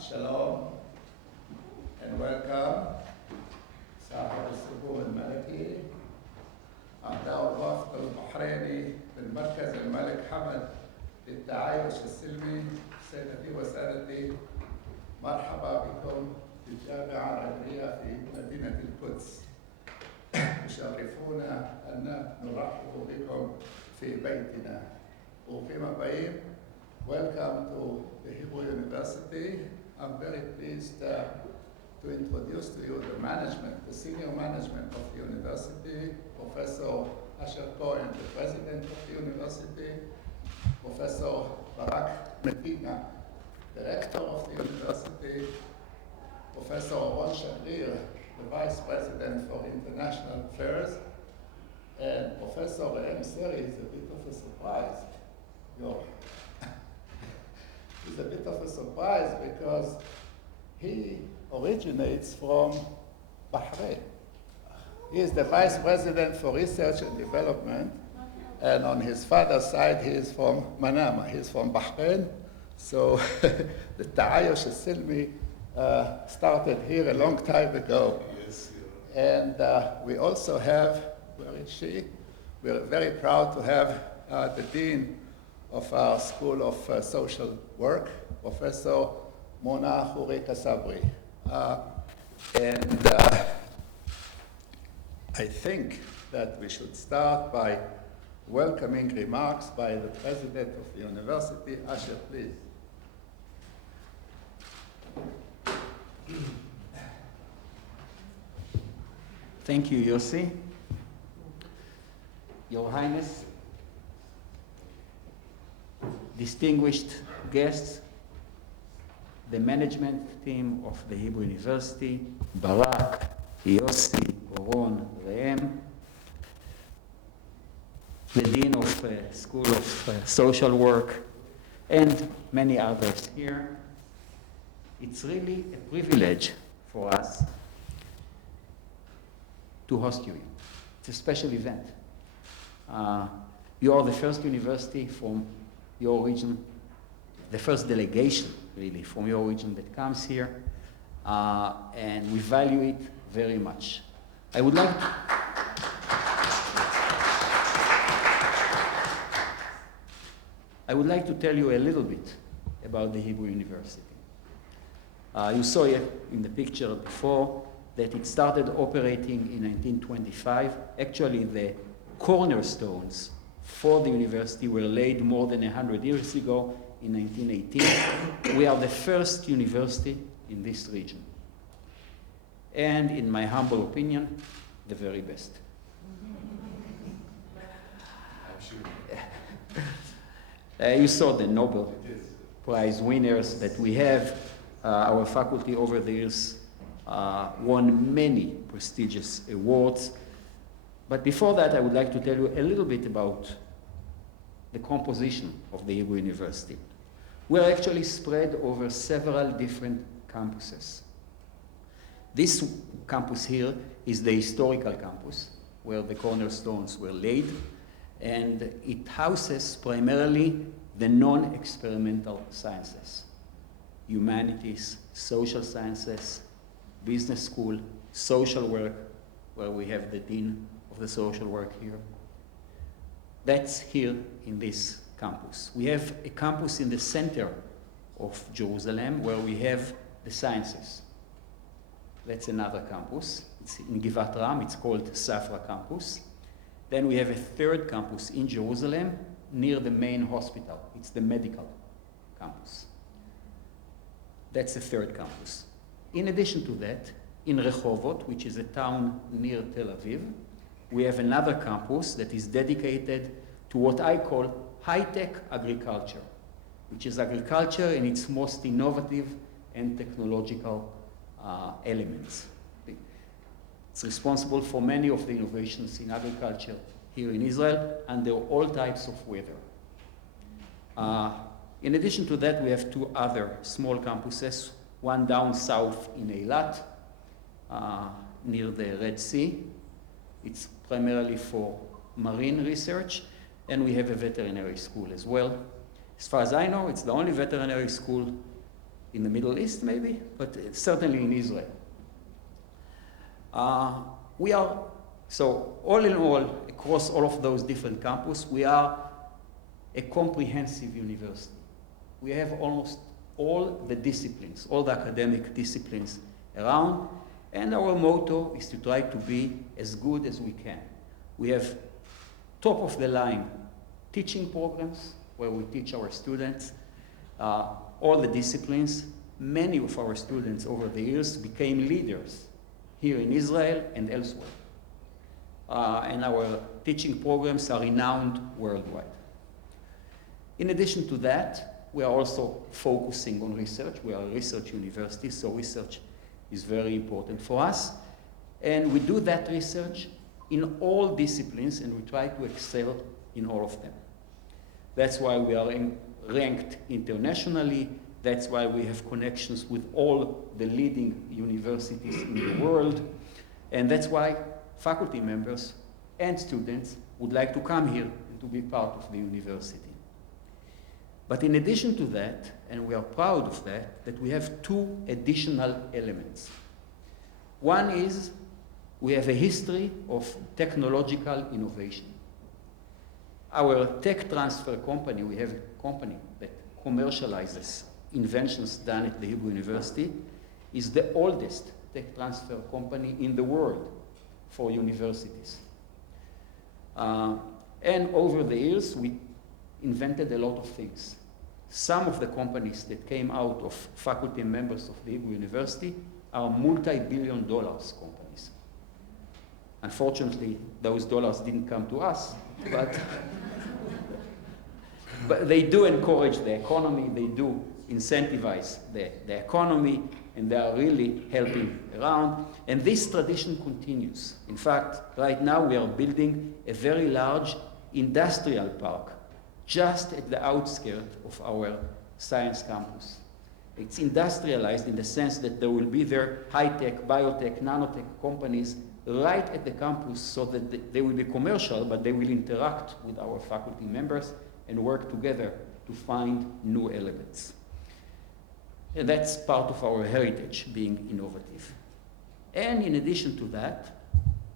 Shalom and welcome. صاحب السمو الملكي أعضاء الوفد البحريني بالمركز الملك حمد للتعايش السلمي. سيدتي وسادتي، مرحبا بكم في الجامعة العبرية في مدينة القدس. يشرفونا أن نرحب بكم في بيتنا. وفيما بعيد, welcome to the Hebrew University. I'm very pleased to introduce to you the management, the senior management of the university, Professor Asher Cohen, the president of the university, Professor Barak Medina, director of the university, Professor Ron Shakir, the vice president for international affairs, and Professor M. Seri is a bit of a surprise. It's a bit of a surprise because he originates from Bahrain. He is the vice president for research and development, and on his father's side, he is from Manama. He's from Bahrain. So the Ta'ayush al-Silmi started here a long time ago. Yes, and we also have, where is she? We're very proud to have the dean of our School of Social Work, Professor Mona Khoury-Kassabri. I think that we should start by welcoming remarks by the president of the university. Asher, please. Thank you, Yossi. Your Highness, distinguished guests, the management team of the Hebrew University, Barak, Yossi, Oron, Reem, the Dean of School of Social Work, and many others here. It's really a privilege for us to host you. It's a special event. You are the first university from your region, the first delegation, really, from your region that comes here, and we value it very much. I would like to tell you a little bit about the Hebrew University. You saw it in the picture before that it started operating in 1925. Actually, the cornerstones for the university were laid more than 100 years ago in 1918. We are the first university in this region. And in my humble opinion, the very best. I'm sure. You saw the Nobel Prize winners that we have. Our faculty over the years won many prestigious awards. But before that, I would like to tell you a little bit about the composition of the Hebrew University. We're actually spread over several different campuses. This campus here is the historical campus, where the cornerstones were laid, and it houses primarily the non-experimental sciences: humanities, social sciences, business school, social work, where we have the dean of the social work here. That's here in this campus. We have a campus in the center of Jerusalem where we have the sciences. That's another campus. It's in Givat Ram. It's called Safra campus. Then we have a third campus in Jerusalem near the main hospital. It's the medical campus. That's the third campus. In addition to that, in Rehovot, which is a town near Tel Aviv, we have another campus that is dedicated to what I call high-tech agriculture, which is agriculture in its most innovative and technological elements. It's responsible for many of the innovations in agriculture here in Israel under all types of weather. In addition to that, we have two other small campuses, one down south in Eilat, near the Red Sea. It's primarily for marine research, and we have a veterinary school as well. As far as I know, it's the only veterinary school in the Middle East maybe, but certainly in Israel. So all in all, across all of those different campuses, we are a comprehensive university. We have almost all the disciplines, all the academic disciplines around, and our motto is to try to be as good as we can. We have top-of-the-line teaching programs where we teach our students all the disciplines. Many of our students over the years became leaders here in Israel and elsewhere. And our teaching programs are renowned worldwide. In addition to that, we are also focusing on research. We are a research university, so research is very important for us. And we do that research in all disciplines, and we try to excel in all of them. That's why we are ranked internationally. That's why we have connections with all the leading universities in the world. And that's why faculty members and students would like to come here and to be part of the university. But in addition to that, and we are proud of that, that we have two additional elements. One is we have a history of technological innovation. Our tech transfer company, we have a company that commercializes inventions done at the Hebrew University, is the oldest tech transfer company in the world for universities. And over the years, we invented a lot of things. Some of the companies that came out of faculty members of the Hebrew University are multi-billion dollars companies. Unfortunately, those dollars didn't come to us, but they do encourage the economy, they do incentivize the economy, and they are really helping around. And this tradition continues. In fact, right now we are building a very large industrial park just at the outskirts of our science campus. It's industrialized in the sense that there will be there high-tech, biotech, nanotech companies right at the campus so that they will be commercial, but they will interact with our faculty members and work together to find new elements. And that's part of our heritage, being innovative. And in addition to that,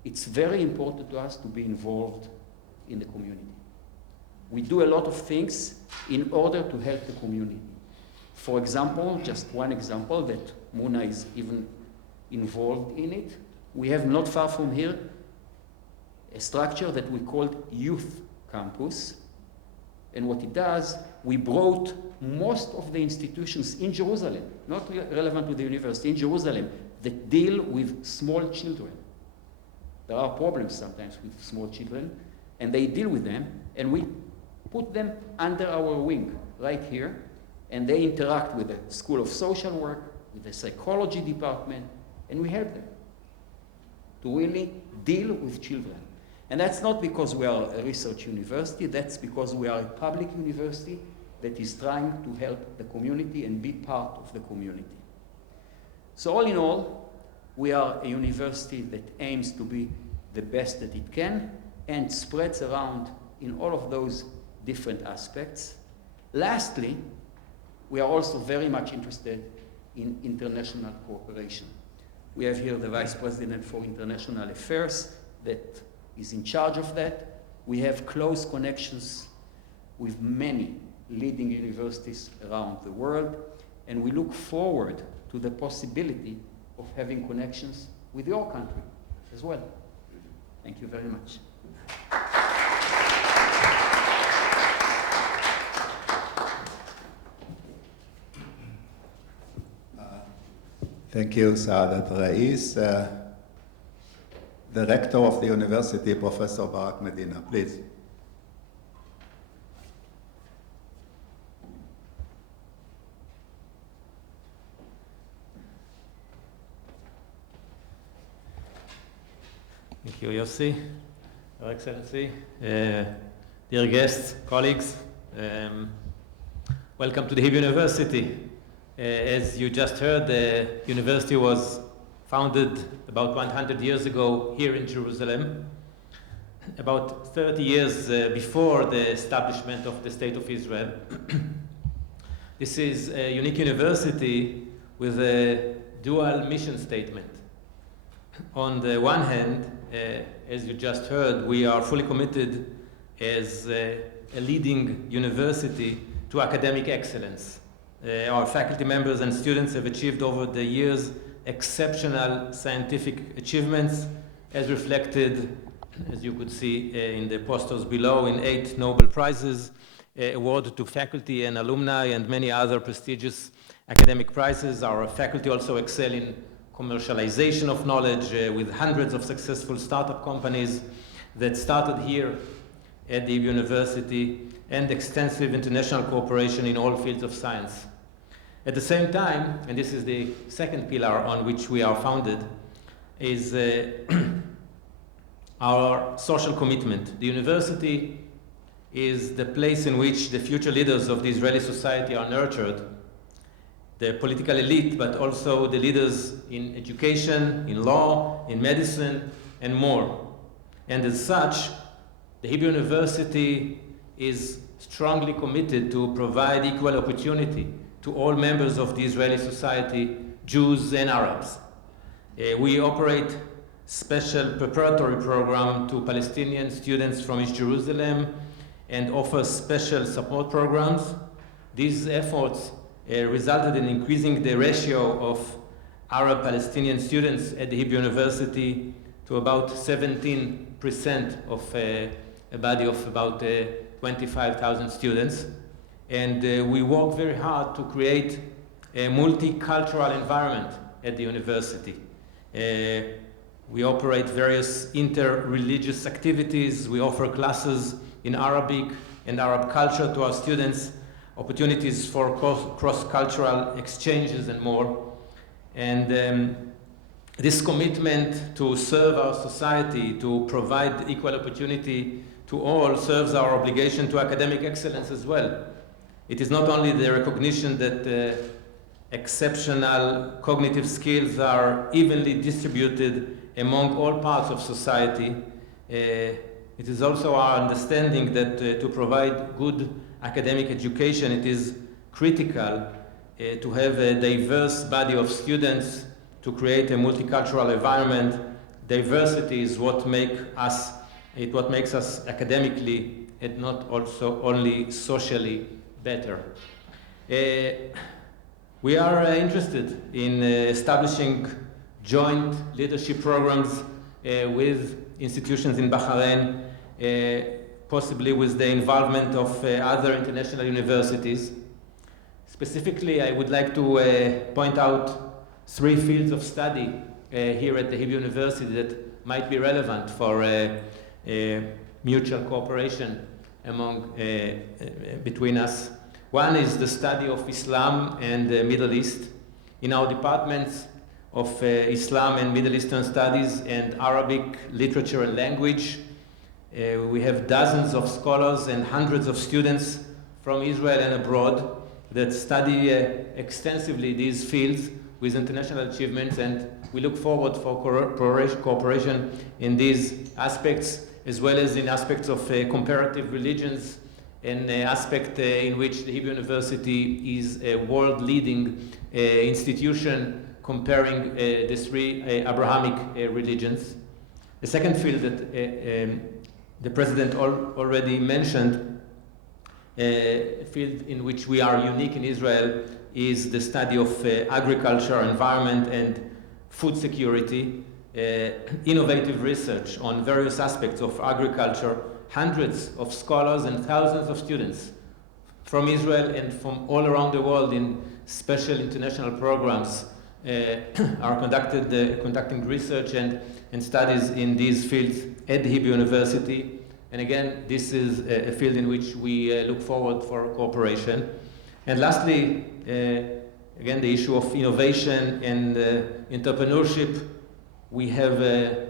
it's very important to us to be involved in the community. We do a lot of things in order to help the community. For example, just one example that Muna is even involved in it, we have not far from here a structure that we called Youth Campus. And what it does, we brought most of the institutions in Jerusalem, not relevant to the university, in Jerusalem, that deal with small children. There are problems sometimes with small children, and they deal with them, and we put them under our wing right here, and they interact with the School of Social Work, with the psychology department, and we help them to really deal with children. And that's not because we are a research university, that's because we are a public university that is trying to help the community and be part of the community. So all in all, we are a university that aims to be the best that it can and spreads around in all of those different aspects. Lastly, we are also very much interested in international cooperation. We have here the Vice President for International Affairs that is in charge of that. We have close connections with many leading universities around the world, and we look forward to the possibility of having connections with your country as well. Thank you very much. Thank you, Saadat Rais. The rector of the university, Professor Barak Medina, please. Thank you, Yossi, Your Excellency, dear guests, colleagues. Welcome to the Hebrew University. As you just heard, the university was founded about 100 years ago here in Jerusalem, about 30 years before the establishment of the State of Israel. This is a unique university with a dual mission statement. On the one hand, as you just heard, we are fully committed as a leading university to academic excellence. Our faculty members and students have achieved over the years exceptional scientific achievements, as reflected, as you could see in the posters below, in 8 Nobel Prizes awarded to faculty and alumni, and many other prestigious academic prizes. Our faculty also excel in commercialization of knowledge with hundreds of successful startup companies that started here at the University, and extensive international cooperation in all fields of science. At the same time, and this is the second pillar on which we are founded, is our social commitment. The university is the place in which the future leaders of the Israeli society are nurtured, the political elite, but also the leaders in education, in law, in medicine, and more. And as such, the Hebrew University is strongly committed to provide equal opportunity to all members of the Israeli society, Jews and Arabs. We operate special preparatory program to Palestinian students from East Jerusalem and offer special support programs. These efforts resulted in increasing the ratio of Arab-Palestinian students at the Hebrew University to about 17% of a body of about 25,000 students. And we work very hard to create a multicultural environment at the university. We operate various inter-religious activities. We offer classes in Arabic and Arab culture to our students, opportunities for cross-cultural exchanges and more. And this commitment to serve our society, to provide equal opportunity to all, serves our obligation to academic excellence as well. It is not only the recognition that exceptional cognitive skills are evenly distributed among all parts of society. It is also our understanding that to provide good academic education, it is critical to have a diverse body of students, to create a multicultural environment. Diversity is what makes us academically and not also only socially better. We are interested in establishing joint leadership programs with institutions in Bahrain, possibly with the involvement of other international universities. Specifically, I would like to point out 3 fields of study here at the Hebrew University that might be relevant for mutual cooperation between us. One is the study of Islam and the Middle East. In our departments of Islam and Middle Eastern Studies and Arabic Literature and Language, we have dozens of scholars and hundreds of students from Israel and abroad that study extensively these fields with international achievements, and we look forward for cooperation in these aspects, as well as in aspects of comparative religions, an aspect in which the Hebrew University is a world-leading institution comparing the 3 Abrahamic religions. The second field that the President already mentioned, a field in which we are unique in Israel, is the study of agriculture, environment, and food security, innovative research on various aspects of agriculture. Hundreds of scholars and thousands of students from Israel and from all around the world in special international programs are conducting research and studies in these fields at the Hebrew University. And again, this is a field in which we look forward for cooperation. And lastly, again, the issue of innovation and entrepreneurship. We have a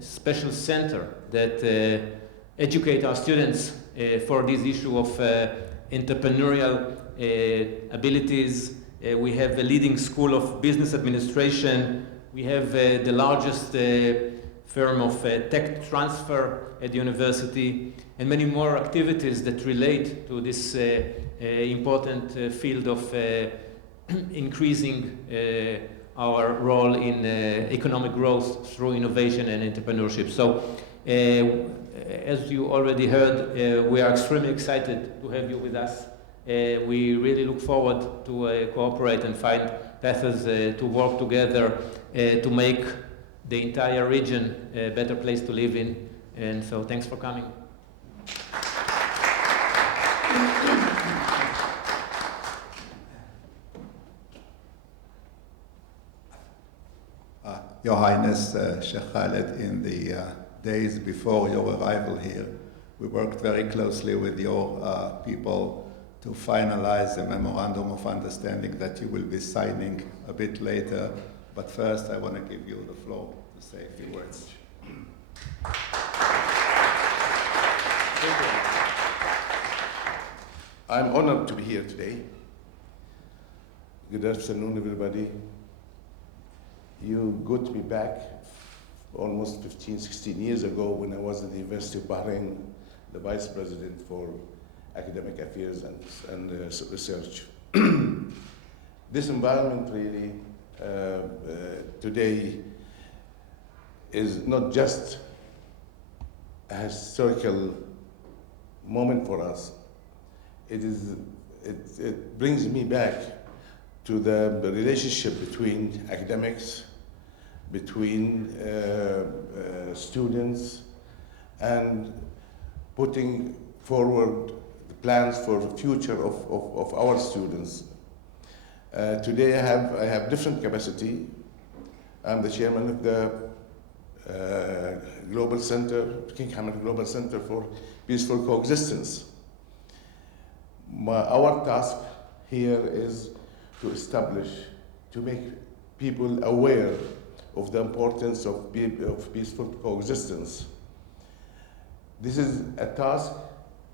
special center that educate our students for this issue of entrepreneurial abilities. We have a leading school of business administration. We have the largest firm of tech transfer at the university, and many more activities that relate to this important field of increasing our role in economic growth through innovation and entrepreneurship. So, as you already heard, we are extremely excited to have you with us. We really look forward to cooperate and find paths to work together to make the entire region a better place to live in. And so thanks for coming. Your Highness, Sheikh Khalid, in the days before your arrival here, we worked very closely with your people to finalize a Memorandum of Understanding that you will be signing a bit later. But first, I want to give you the floor to say a few words. I'm honored to be here today. Good afternoon, everybody. You got me back almost 15, 16 years ago when I was at the University of Bahrain, the Vice President for Academic Affairs and Research. This environment really today is not just a historical moment for us. It brings me back to the relationship between academics, between students, and putting forward the plans for the future of our students. Today I have different capacity. I'm the chairman of the Global Center, King Hamad Global Centre for Peaceful Coexistence. Our task here is to establish, to make people aware of the importance of peaceful coexistence. This is a task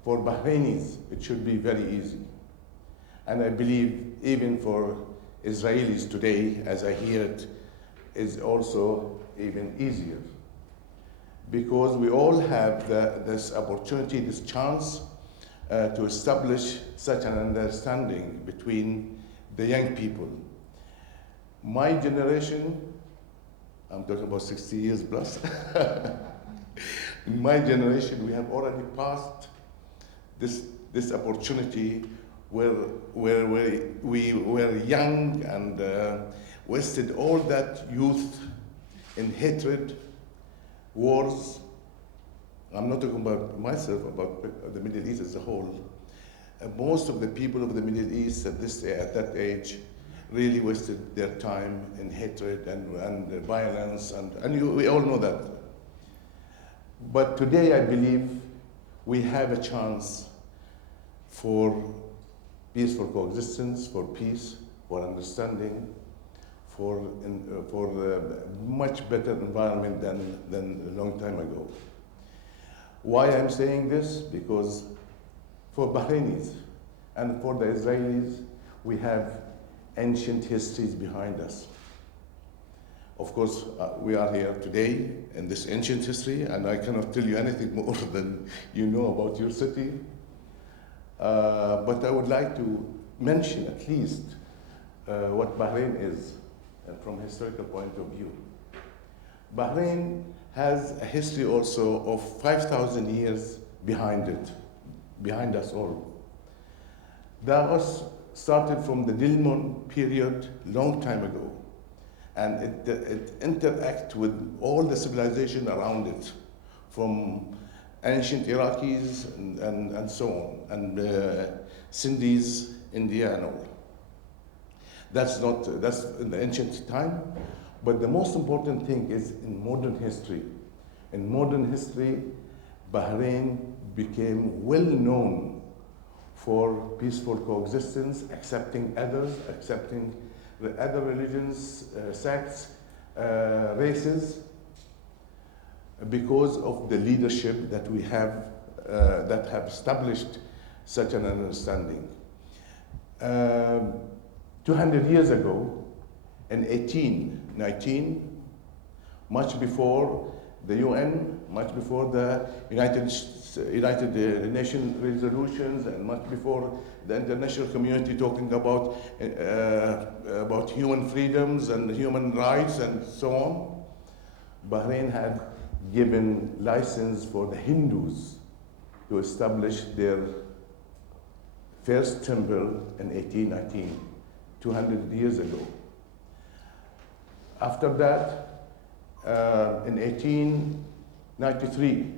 for Bahrainis. It should be very easy. And I believe even for Israelis today, as I hear it, is also even easier. Because we all have this opportunity, this chance to establish such an understanding between the young people. My generation, I'm talking about 60 years plus, in my generation, we have already passed this opportunity where we were young and wasted all that youth in hatred, wars. I'm not talking about myself, about the Middle East as a whole. Most of the people of the Middle East at that age really wasted their time in hatred and violence, and we all know that. But today I believe we have a chance for peaceful coexistence, for peace, for understanding, for a much better environment than a long time ago. Why I'm saying this? Because for Bahrainis and for the Israelis, we have ancient histories behind us. Of course, we are here today in this ancient history, and I cannot tell you anything more than you know about your city. But I would like to mention at least what Bahrain is from a historical point of view. Bahrain has a history also of 5,000 years behind it, behind us all. That was started from the Dilmun period, long time ago, and it interacts with all the civilization around it, from ancient Iraqis and so on, and Sindhis, India and all. That's in the ancient time, but the most important thing is in modern history. In modern history, Bahrain became well known for peaceful coexistence, accepting others, accepting the other religions, sects, races, because of the leadership that we have, that have established such an understanding. 200 years ago, in 1819, much before the UN, much before the United Nations resolutions, and much before the international community talking about human freedoms and human rights and so on. Bahrain had given license for the Hindus to establish their first temple in 1819, 200 years ago. After that, in 1893,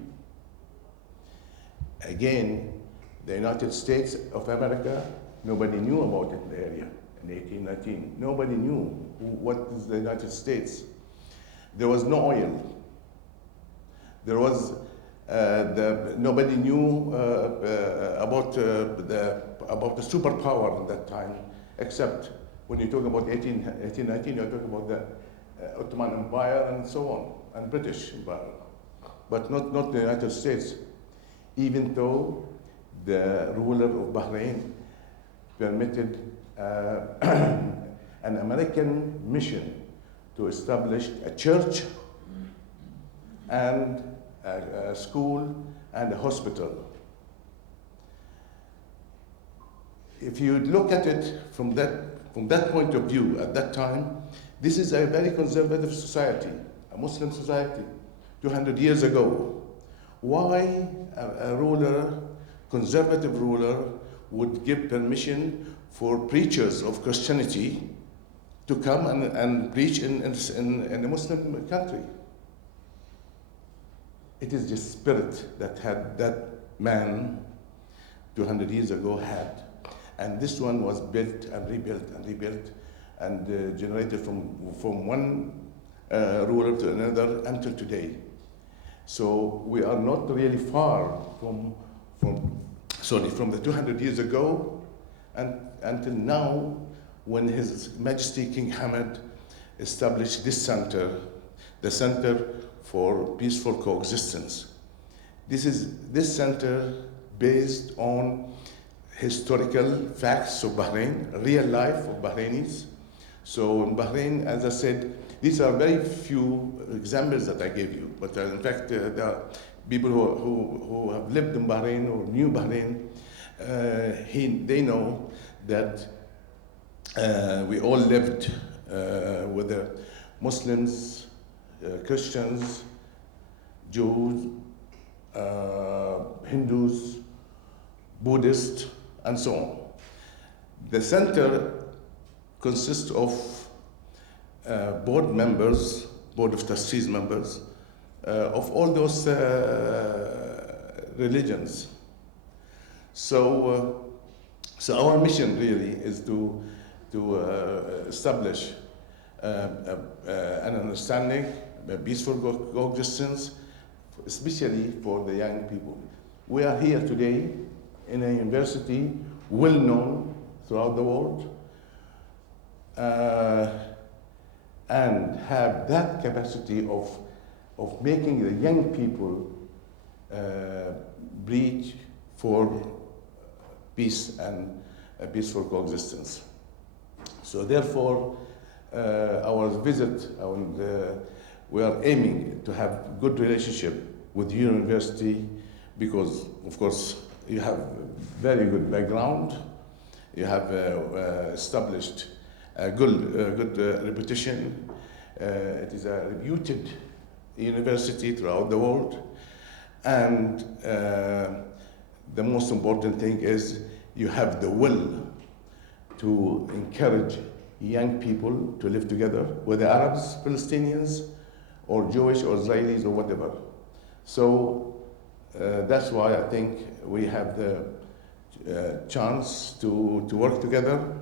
again, the United States of America, nobody knew about it in the area in 1819. Nobody knew what is the United States. There was no oil. There was, nobody knew about the superpower at that time, except when you talk about 1819, you're talking about the Ottoman Empire and so on, and British Empire, but not the United States, even though the ruler of Bahrain permitted an American mission to establish a church and a school and a hospital. If you look at it from that point of view at that time, this is a very conservative society, a Muslim society, 200 years ago. Why a ruler, conservative ruler, would give permission for preachers of Christianity to come and preach in a Muslim country? It is the spirit that man 200 years ago had. And this one was built and rebuilt and rebuilt and generated from one ruler to another until today. So we are not really far from the 200 years ago and until now, when His Majesty King Hamad established this center, the Center for Peaceful Coexistence. This center based on historical facts of Bahrain, real life of Bahrainis. So in Bahrain, as I said, these are very few examples that I gave you, but in fact, there are people who have lived in Bahrain or knew Bahrain, they know that we all lived with the Muslims, Christians, Jews, Hindus, Buddhists, and so on. The center consists of board of trustees members of all those religions. So our mission really is to establish an understanding, a peaceful coexistence, especially for the young people. We are here today in a university well known throughout the world, and have that capacity of making the young people breach for peace and a peaceful coexistence. So therefore, our visit, we are aiming to have good relationship with your university because, of course, you have very good background, you have established a good reputation. It is a reputed university throughout the world, and the most important thing is you have the will to encourage young people to live together, whether Arabs, Palestinians, or Jewish or Israelis or whatever. So that's why I think we have the chance to work together.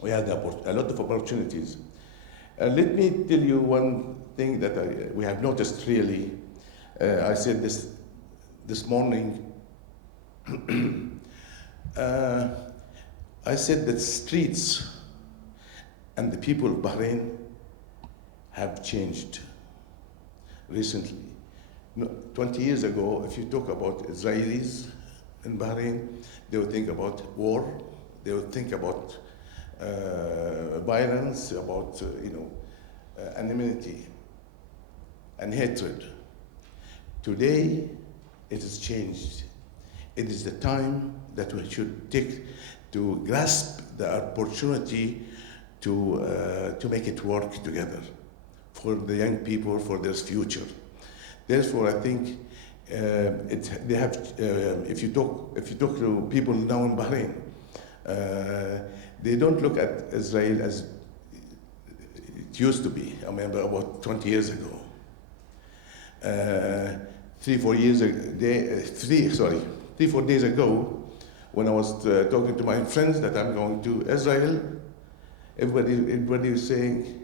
We had a lot of opportunities. Let me tell you one thing that we have noticed really. I said this morning. I said that streets and the people of Bahrain have changed recently. 20 years ago, if you talk about Israelis in Bahrain, they would think about war, they would think about violence, about anonymity and hatred. Today, it has changed. It is the time that we should take to grasp the opportunity to make it work together for the young people, for their future. Therefore, I think they have. If you talk to people now in Bahrain, they don't look at Israel as it used to be. I remember about 20 years ago. 3-4 days ago, when I was talking to my friends that I'm going to Israel, everybody was saying,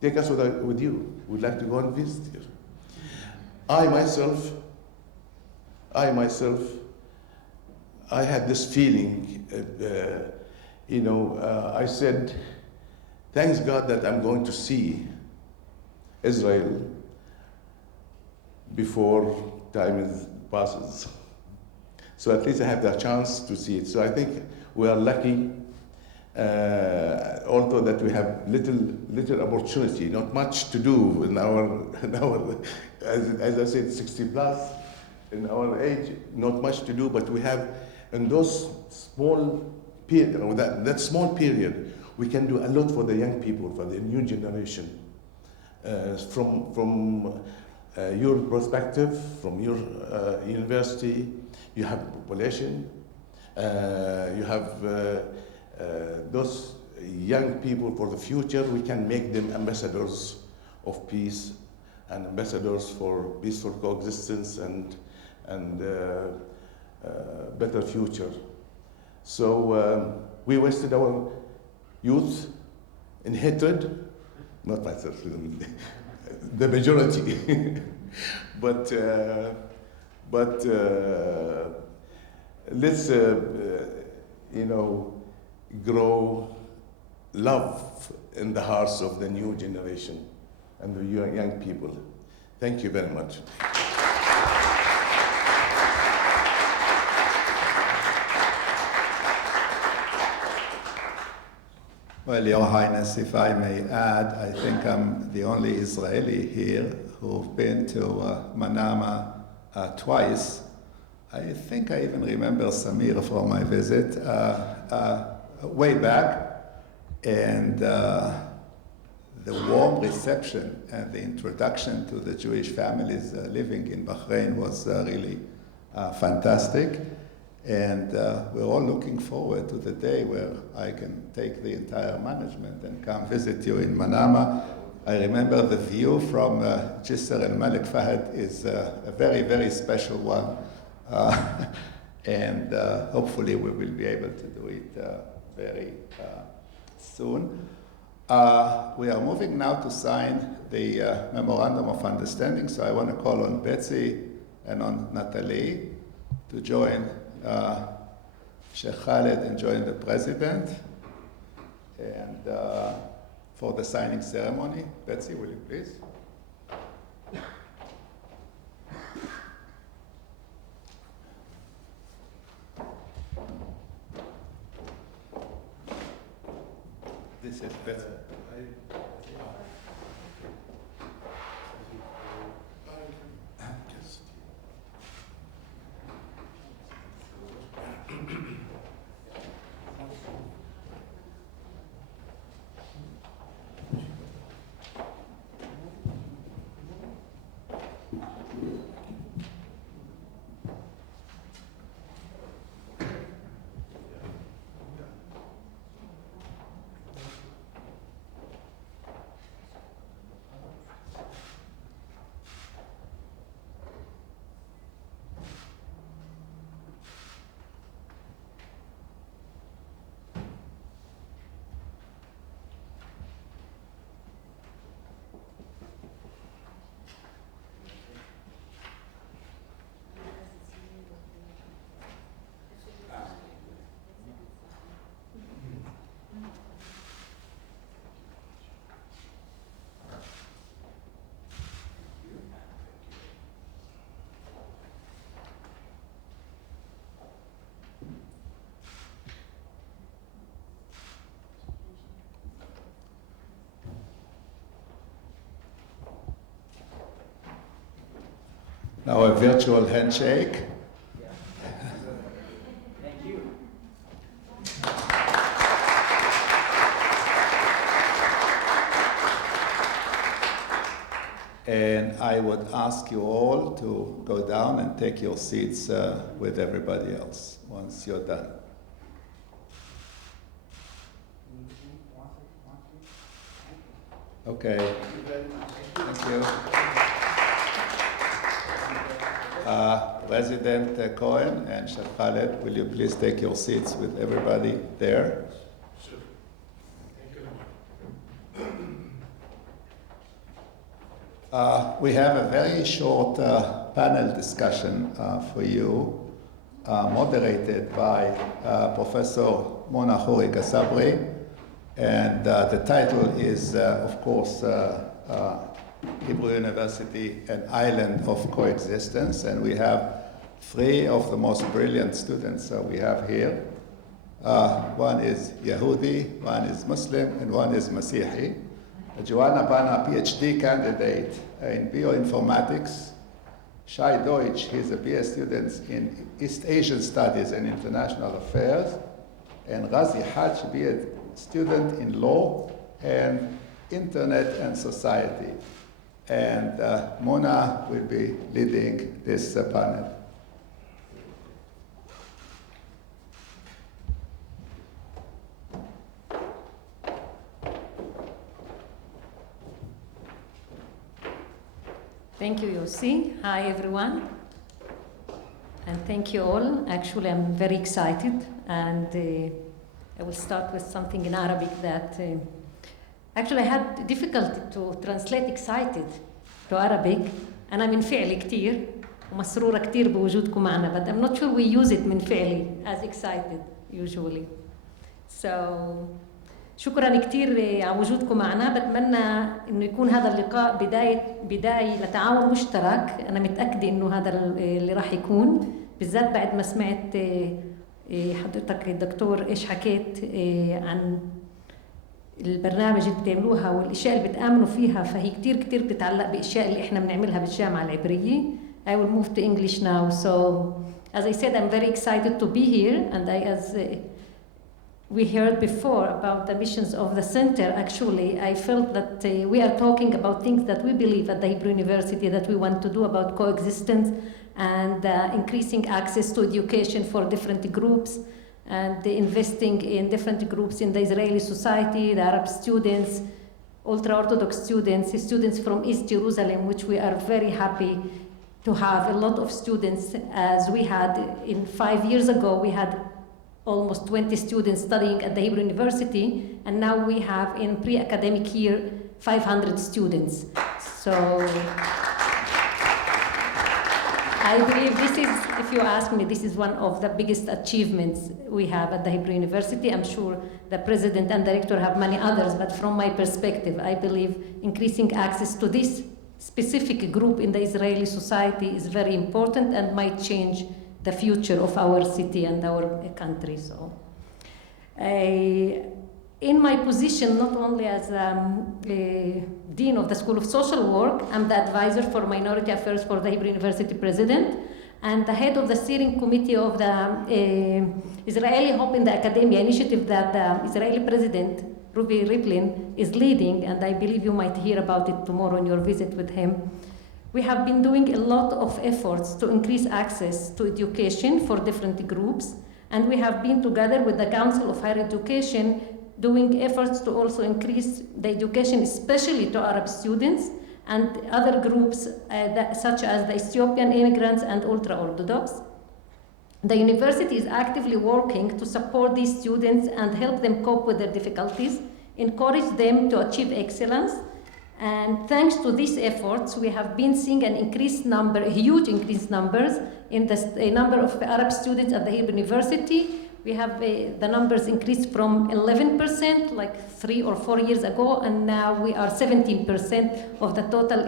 take us with you. We'd like to go and visit you. I had this feeling, I said, thanks God that I'm going to see Israel before time passes. So at least I have the chance to see it. So I think we are lucky, although that we have little opportunity, not much to do in our as I said, 60 plus, in our age, not much to do, but we have, in those small period, that small period, we can do a lot for the young people, for the new generation. From your perspective, from your university, you have population, you have those young people for the future. We can make them ambassadors of peace and ambassadors for peaceful coexistence and better future. So we wasted our youth in hatred, not myself, the majority, but let's grow love in the hearts of the new generation and the young people. Thank you very much. Well, Your Highness, if I may add, I think I'm the only Israeli here who've been to Manama twice. I think I even remember Samir from my visit way back, and the warm reception and the introduction to the Jewish families living in Bahrain was really fantastic. And we're all looking forward to the day where I can take the entire management and come visit you in Manama. I remember the view from Jisr al-Malik Fahd is a very, very special one. And hopefully we will be able to do it very soon. We are moving now to sign the Memorandum of Understanding, so I want to call on Betsy and on Natalie to join Sheikh Khalid and join the President. And for the signing ceremony, Betsy, will you please? This is Betsy. Now a virtual handshake. Thank you. And I would ask you all to go down and take your seats with everybody else once you're done. Okay. Thank you. President Cohen and Sheikh Khalid, will you please take your seats with everybody there? Sure. We have a very short panel discussion for you, moderated by Professor Mona Khoury-Gassabri, and the title is, of course, Hebrew University, an Island of Coexistence, and we have three of the most brilliant students we have here. One is Yehudi, one is Muslim, and one is Masihi. Joanna Bana, PhD candidate in bioinformatics. Shai Deutsch, he's a BS student in East Asian Studies and International Affairs. And Ghazi Haj, BA student in law and internet and society. And Mona will be leading this panel. Thank you, Yossi. Hi, everyone. And thank you all. Actually, I'm very excited. And I will start with something in Arabic that actually I had difficulty to translate excited to Arabic. أنا من فعلي كتير ومسرورة كتير بوجودكم معنا. But I'm not sure we use it من فعلي as excited usually. So شكرا كتير على وجودكم معنا. بتمنى انه يكون هذا اللقاء بداية لتعاون مشترك. انا متأكدة انه هذا اللي راح يكون، بالذات بعد ما سمعت حضرتك الدكتور ايش حكيت عن البرنامج اللي بتعملوها والاشياء اللي بتآمنوا فيها، فهي كتير بتتعلق باشياء اللي احنا بنعملها بالجامعة العبرية. I will move to English now. So as I said, I'm very excited to be here, and as we heard before about the missions of the center, actually, I felt that we are talking about things that we believe at the Hebrew University that we want to do about coexistence and increasing access to education for different groups and investing in different groups in the Israeli society, the Arab students, ultra-Orthodox students, students from East Jerusalem, which we are very happy to have a lot of students. As we had 5 years ago, we had almost 20 students studying at the Hebrew University, and now we have in pre-academic year 500 students. So I believe this is, if you ask me, this is one of the biggest achievements we have at the Hebrew University. I'm sure the president and director have many others, but from my perspective, I believe increasing access to this specific group in the Israeli society is very important and might change the future of our city and our country. So, in my position, not only as Dean of the School of Social Work, I'm the advisor for Minority Affairs for the Hebrew University President and the head of the steering committee of the Israeli Hope in the Academia initiative that the Israeli President, Ruvi Rivlin, is leading, and I believe you might hear about it tomorrow in your visit with him. We have been doing a lot of efforts to increase access to education for different groups, and we have been together with the Council of Higher Education doing efforts to also increase the education, especially to Arab students and other groups such as the Ethiopian immigrants and ultra-Orthodox. The university is actively working to support these students and help them cope with their difficulties, encourage them to achieve excellence. And thanks to these efforts, we have been seeing an increased number, huge increased numbers in the number of Arab students at the Hebrew University. We have the numbers increased from 11% like 3 or 4 years ago, and now we are 17% of the total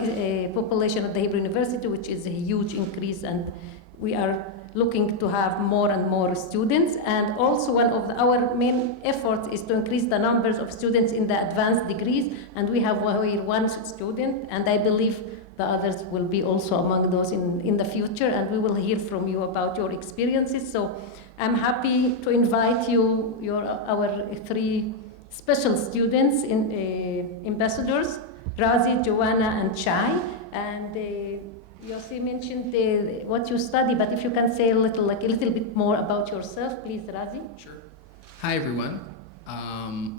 population at the Hebrew University, which is a huge increase, and we are looking to have more and more students. And also one of our main efforts is to increase the numbers of students in the advanced degrees, and we have one student, and I believe the others will be also among those in the future, and we will hear from you about your experiences. So I'm happy to invite you, our three special students, ambassadors, Razi, Joanna, and Chai. And Yossi mentioned what you study, but if you can say a little bit more about yourself, please, Razi. Sure. Hi, everyone.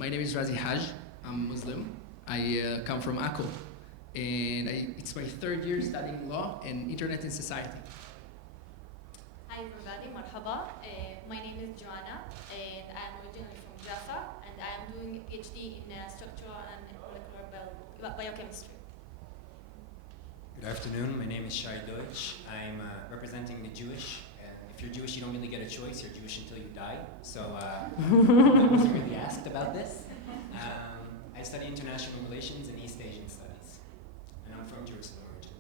My name is Razi Haj. I'm Muslim. I come from Akko, and it's my third year studying law and internet and society. Hi, everybody. Marhaba. My name is Joanna, and I'm originally from Jaffa, and I'm doing a PhD in structural and molecular biochemistry. Good afternoon. My name is Shaikh. I'm representing the Jewish. If you're Jewish, you don't really get a choice. You're Jewish until you die. So I wasn't really asked about this. I study international relations and East Asian studies, and I'm from Jerusalem origin.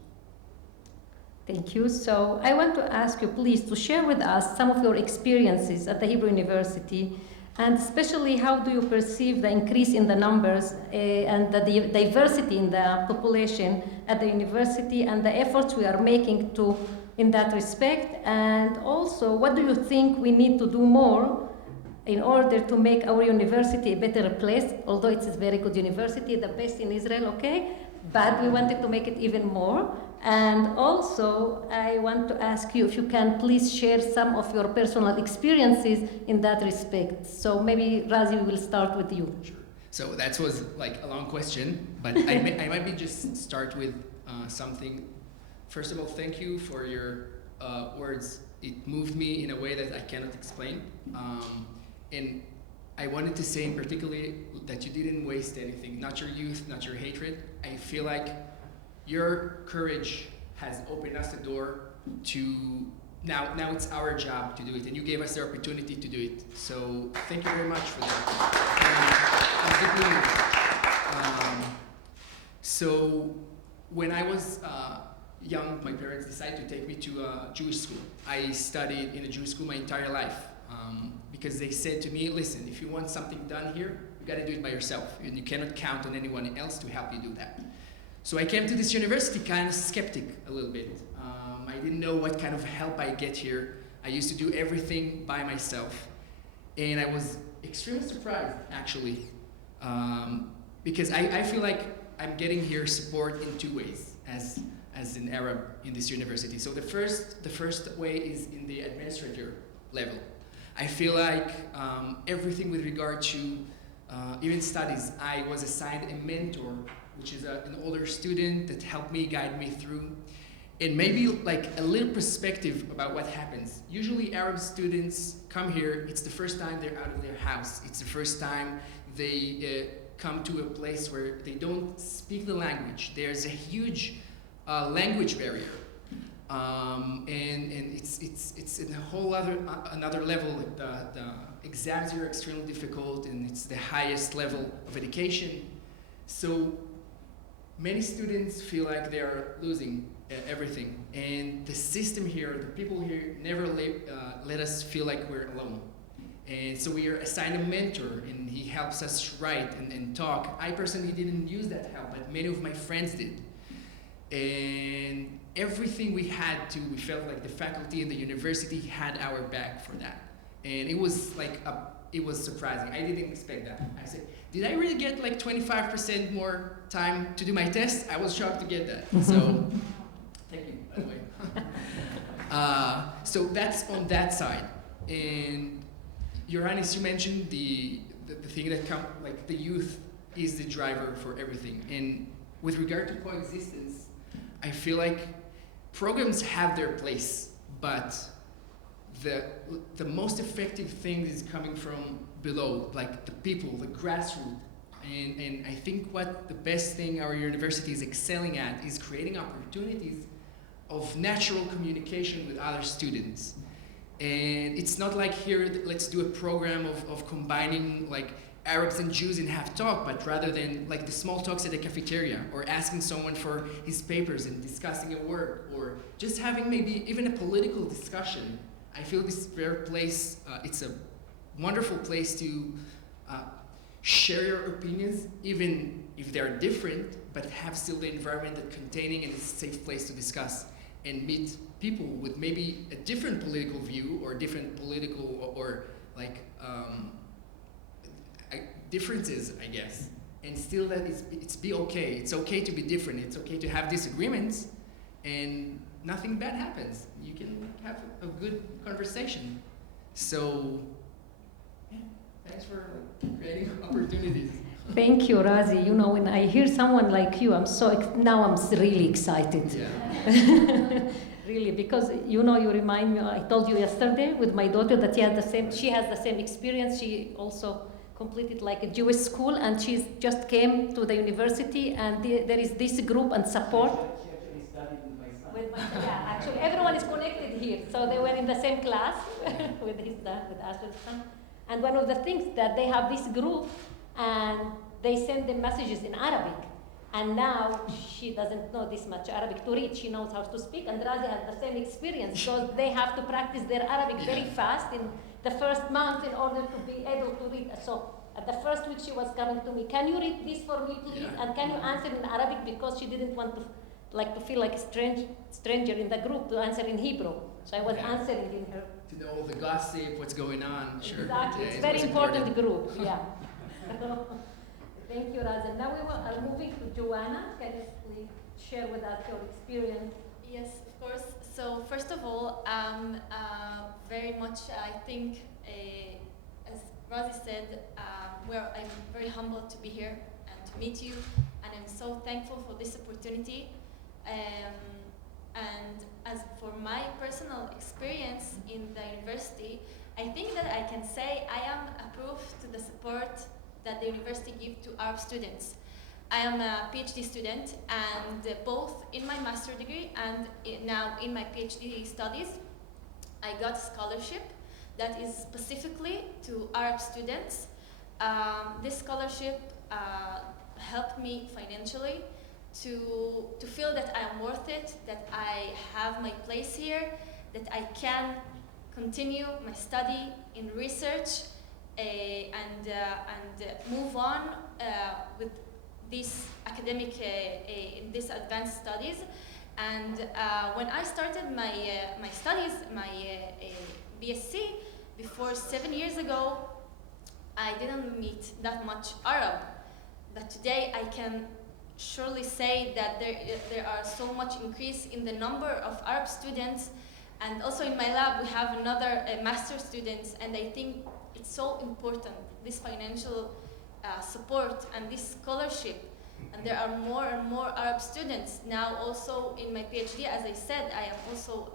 Thank you. So I want to ask you, please, to share with us some of your experiences at the Hebrew University, and especially how do you perceive the increase in the numbers and the diversity in the population at the university, and the efforts we are making in that respect, and also what do you think we need to do more in order to make our university a better place, although it's a very good university, the best in Israel, okay? But we wanted to make it even more. And also, I want to ask you if you can please share some of your personal experiences in that respect. So maybe, Razi, we will start with you. Sure. So that was like a long question, but I might be just start with something. First of all, thank you for your words. It moved me in a way that I cannot explain. And I wanted to say in particular that you didn't waste anything, not your youth, not your hatred. I feel like your courage has opened us the door to, now it's our job to do it, and you gave us the opportunity to do it. So thank you very much for that. So when I was young, my parents decided to take me to a Jewish school. I studied in a Jewish school my entire life. Because they said to me, listen, if you want something done here, you got to do it by yourself, and you cannot count on anyone else to help you do that. So I came to this university kind of skeptic a little bit. I didn't know what kind of help I get here. I used to do everything by myself, and I was extremely surprised, actually, because I feel like I'm getting here support in two ways as an Arab in this university. So the first way is in the administrator level. I feel like everything with regard to even studies, I was assigned a mentor, which is an older student that helped me, guide me through, and maybe like a little perspective about what happens. Usually Arab students come here, it's the first time they're out of their house. It's the first time they come to a place where they don't speak the language. There's a huge language barrier. And it's in a whole another level. The exams here are extremely difficult, and it's the highest level of education. So many students feel like they are losing everything, and the system here, the people here, never let us feel like we're alone. And so we are assigned a mentor, and he helps us write and talk. I personally didn't use that help, but many of my friends did. And everything we felt like the faculty and the university had our back for that. And it was like, it was surprising. I didn't expect that. I said, did I really get like 25% more time to do my test? I was shocked to get that. So, thank you, by the way. So that's on that side. And Your Highness, you mentioned the thing that like the youth is the driver for everything. And with regard to coexistence, I feel like programs have their place, but the most effective thing is coming from below, like the people, the grassroots. And I think what the best thing our university is excelling at is creating opportunities of natural communication with other students. And it's not like here, let's do a program of combining like Arabs and Jews and have talk, but rather than like the small talks at the cafeteria, or asking someone for his papers and discussing a work, or just having maybe even a political discussion. I feel this very place, it's a wonderful place to share your opinions, even if they're different, but have still the environment that containing and it's a safe place to discuss and meet people with maybe a different political view or different political or differences, I guess. And still that it's be okay. It's okay to be different. It's okay to have disagreements and nothing bad happens. You can have a good conversation. So, yeah, thanks for creating opportunities. Thank you, Razi. You know, when I hear someone like you, now I'm really excited. Yeah. Really, because you know, you remind me. I told you yesterday with my daughter that she has the same experience. She also completed like a Jewish school, and she just came to the university, and there is this group and support. She actually studied with my son. Yeah, actually, everyone is connected here. So they were in the same class with Ash's son. And one of the things that they have this group, and they send them messages in Arabic. And now she doesn't know this much Arabic to read. She knows how to speak, and Razi has the same experience. So they have to practice their Arabic very fast in the first month in order to be able to read. So at the first week she was coming to me, can you read this for me, please? Yeah. And can you answer in Arabic, because she didn't want to feel like a stranger in the group, to answer in Hebrew. So I was answering in her. To know all the gossip, what's going on. Sure. Exactly. Yeah, It's it very was important group. Yeah. Thank you, Razi. Now we are moving to Joanna. Can you please share with us your experience? Yes, of course. So first of all, very much, I think, as Razi said, I'm very humbled to be here and to meet you, and I'm so thankful for this opportunity. And as for my personal experience in the university, I think that I can say I am a proof to the support that the university gives to Arab students. I am a PhD student, and both in my master's degree and now in my PhD studies, I got a scholarship that is specifically to Arab students. This scholarship helped me financially to feel that I am worth it, that I have my place here, that I can continue my study in research and move on with this academic, in this advanced studies. And when I started my studies, my BSc, before 7 years ago, I didn't meet that much Arab. But today I can surely say that there are so much increase in the number of Arab students. And also in my lab we have another master students, and I think it's so important, this financial support and this scholarship. And there are more and more Arab students. Now also in my PhD, as I said, I am also,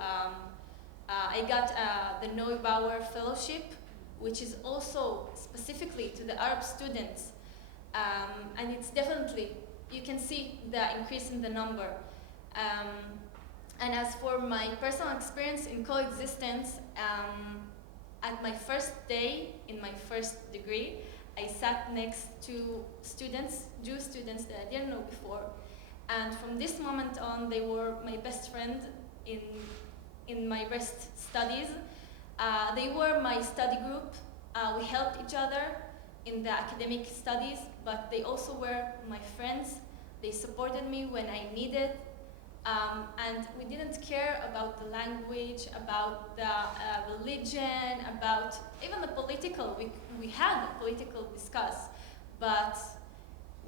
I got the Neubauer Fellowship, which is also specifically to the Arab students. And it's definitely, you can see the increase in the number. And as for my personal experience in coexistence, at my first day in my first degree, I sat next to students, Jewish students that I didn't know before. And from this moment on, they were my best friend in my rest studies. They were my study group. We helped each other in the academic studies, but they also were my friends. They supported me when I needed. And we didn't care about the language, about the religion, about even the political. We had a political discuss, but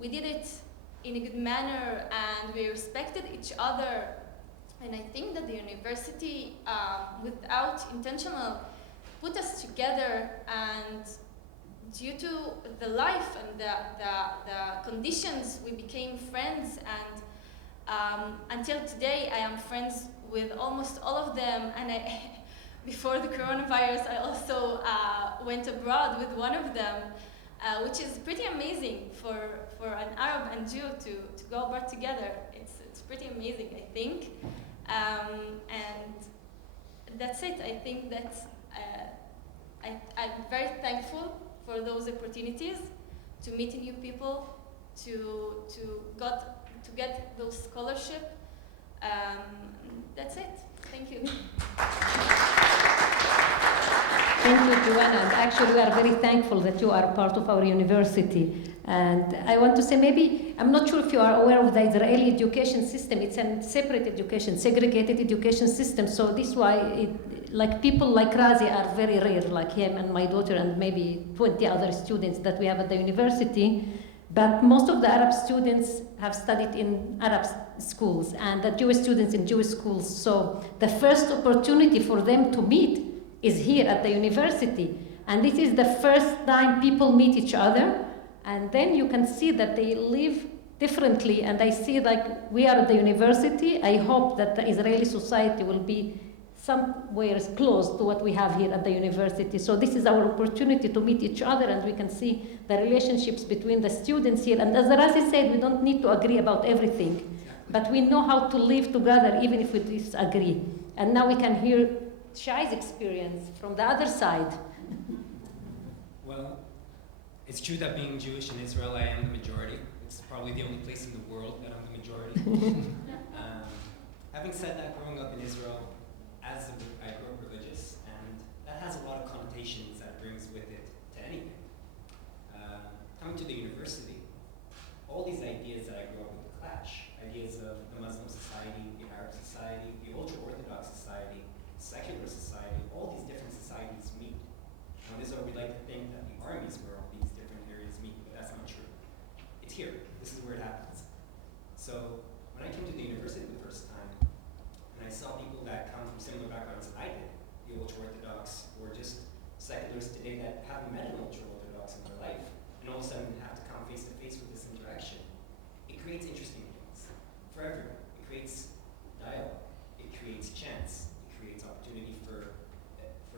we did it in a good manner, and we respected each other. And I think that the university, without intentional, put us together, and due to the life and the conditions, we became friends. And until today, I am friends with almost all of them. And before the coronavirus, I also went abroad with one of them, which is pretty amazing for an Arab and Jew to go abroad together. It's pretty amazing, I think. And that's it. I think that I'm very thankful for those opportunities to meet new people, to get those scholarships. That's it. Thank you. Thank you, Joanna. And actually, we are very thankful that you are part of our university. And I want to say, maybe, I'm not sure if you are aware of the Israeli education system. It's a separate education, segregated education system. So this is why, like people like Razi are very rare, like him and my daughter and maybe 20 other students that we have at the university. But most of the Arab students have studied in Arab schools and the Jewish students in Jewish schools. So the first opportunity for them to meet is here at the university. And this is the first time people meet each other. And then you can see that they live differently. And I see, like, we are at the university. I hope that the Israeli society will be somewhere close to what we have here at the university. So this is our opportunity to meet each other, and we can see the relationships between the students here. And as Razi said, we don't need to agree about everything, but we know how to live together even if we disagree. And now we can hear Shai's experience from the other side. Well, it's true that being Jewish in Israel, I am the majority. It's probably the only place in the world that I'm the majority. Having said that, growing up in Israel, I grew up religious, and that has a lot of connotations that it brings with it to anything. Coming to the university, all these ideas that I grew up with clash. Ideas of the Muslim society, the Arab society, the ultra-Orthodox society, secular society, all these different societies meet. Now in Israel, we like to think that the armies where all these different areas meet, but that's not true. It's here. This is where it happens. So when I came to the university the first time, and I saw people that come from similar backgrounds that I did, the ultra-Orthodox or just seculars today that haven't met an ultra-Orthodox in their life, and all of a sudden have to come face to face with this interaction. It creates interesting things for everyone. It creates dialogue. It creates chance. It creates opportunity for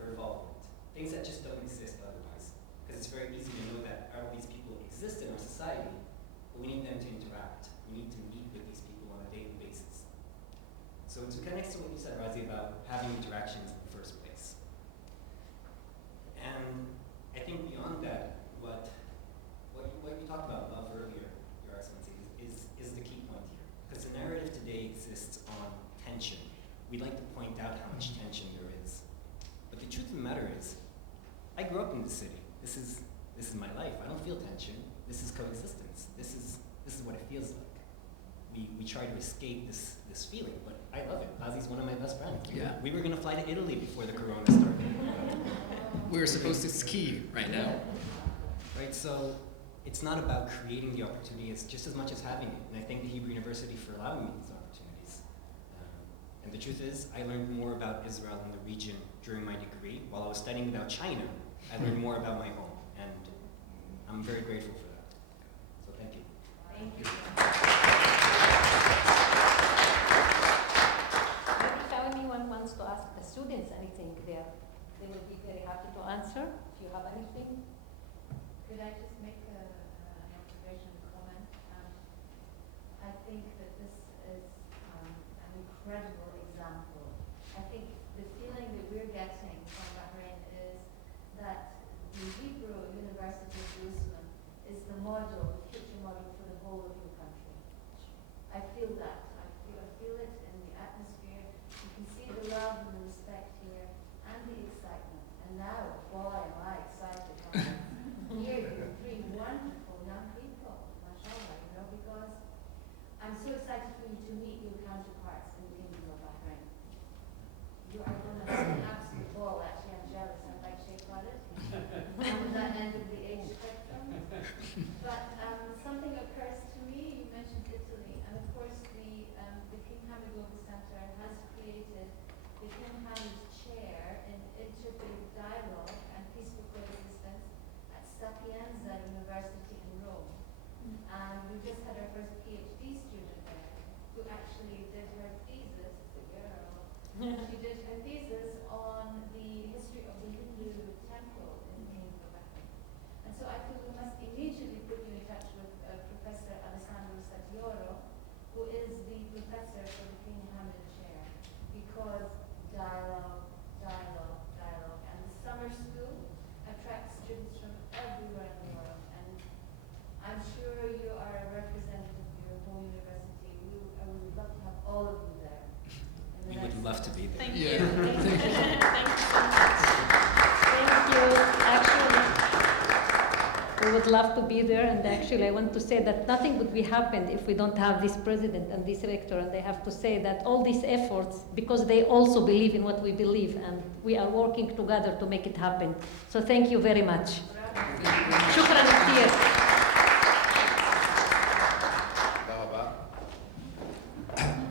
involvement. Things that just don't exist otherwise. Because it's very easy to know that all these people exist in our society, but we need them to interact. We need to meet with these people on a daily basis. So to connect to what you said, Razi, about having interactions in the first place. And I think beyond that, what you talked about love earlier, Your Excellency, is the key point here. Because the narrative today exists on tension. We like to point out how much tension there is. But the truth of the matter is, I grew up in the city. This is my life. I don't feel tension. This is coexistence. This is what it feels like. We try to escape this feeling, but I love it. Razi's one of my best friends. Yeah. We were going to fly to Italy before the corona started. We were supposed to ski right now. Right, so it's not about creating the opportunity, it's just as much as having it. And I thank the Hebrew University for allowing me these opportunities. And the truth is, I learned more about Israel and the region during my degree. While I was studying about China, I learned more about my home. And I'm very grateful for that. So thank you. Thank you. If anyone wants to ask the students anything there, they will be very happy to answer. If you have anything. Could I just make an observation, comment? I think that this is an incredible example. I think the feeling that we're getting from Bahrain is that the Hebrew University of Jerusalem is the model, the future model for the whole of your country. I feel that. I feel it in the atmosphere. You can see the love and the respect here and the excitement. And now, boy, am I excited. Here, you're three wonderful young people, mashallah, because I'm so excited for you to meet your counterparts in the Kingdom of Bahrain. You are going to have an absolute ball, actually. I'm jealous. I'm like Shaikh Khalid. I'm on that end of the age spectrum. But something occurs to me. You mentioned Italy, and of course the King Hamad Global Centre has created the King Hamad Chair in Interfaith Dialogue and Peaceful Coexistence at Sapienza University in Rome. And we just had our first PhD student there, who actually did her thesis, the girl, she did her thesis on the history of the Hindu temple in the Kingdom of Bahrain. And so I feel we must immediately put you in touch with Professor Alessandro Satioro, who is the professor for the King Hamad Chair, because dialogue. And the summer school attracts students from everywhere in the world. And I'm sure you are a representative of your whole university. I would love to have all of you there. We would love to be there. Thank Yeah. you. Thank you so much. Thank would love to be there, and actually I want to say that nothing would be happened if we don't have this president and this rector, and I have to say that all these efforts, because they also believe in what we believe, and we are working together to make it happen. So thank you very much. Shukran كثير.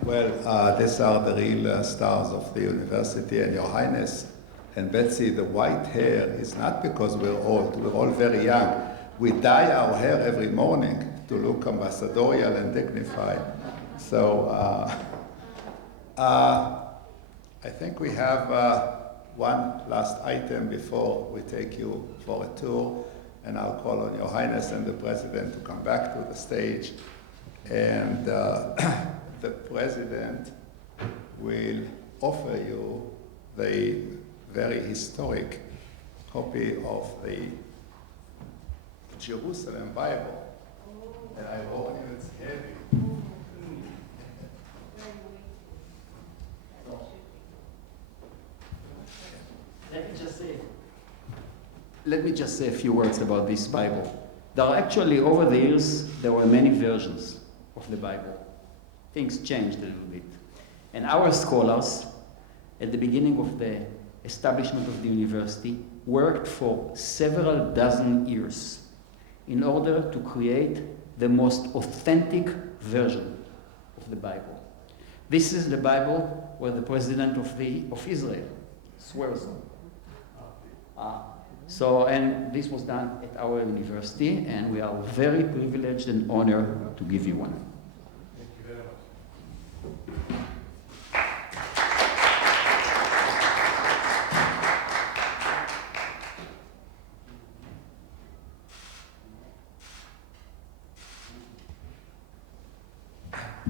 Well, these are the real stars of the university, and Your Highness and Betsy, the white hair is not because we're old, we're all very young. We dye our hair every morning to look ambassadorial and dignified. So I think we have one last item before we take you for a tour, and I'll call on Your Highness and the President to come back to the stage. And the President will offer you the very historic copy of the Jerusalem Bible. And I warn you, it's heavy. Let me just say a few words about this Bible. There are actually, over the years, there were many versions of the Bible. Things changed a little bit. And our scholars, at the beginning of the establishment of the university, worked for several dozen years in order to create the most authentic version of the Bible. This is the Bible where the President of Israel swears on. And this was done at our university, and we are very privileged and honored to give you one. Thank you very much.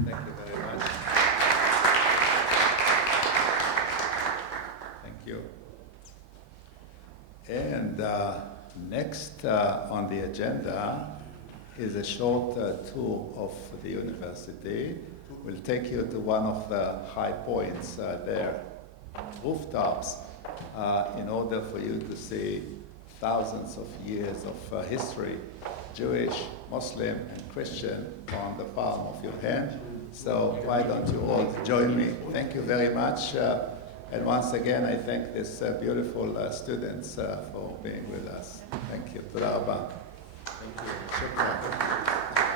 Thank you very much. Thank you. And next on the agenda is a short tour of the university. We'll take you to one of the high points there, rooftops, in order for you to see thousands of years of history, Jewish, Muslim, and Christian, on the palm of your hand. So why don't you all join me? Thank you very much. And once again, I thank these beautiful students for being with us. Thank you. Toda rabba. Thank you. Shukran.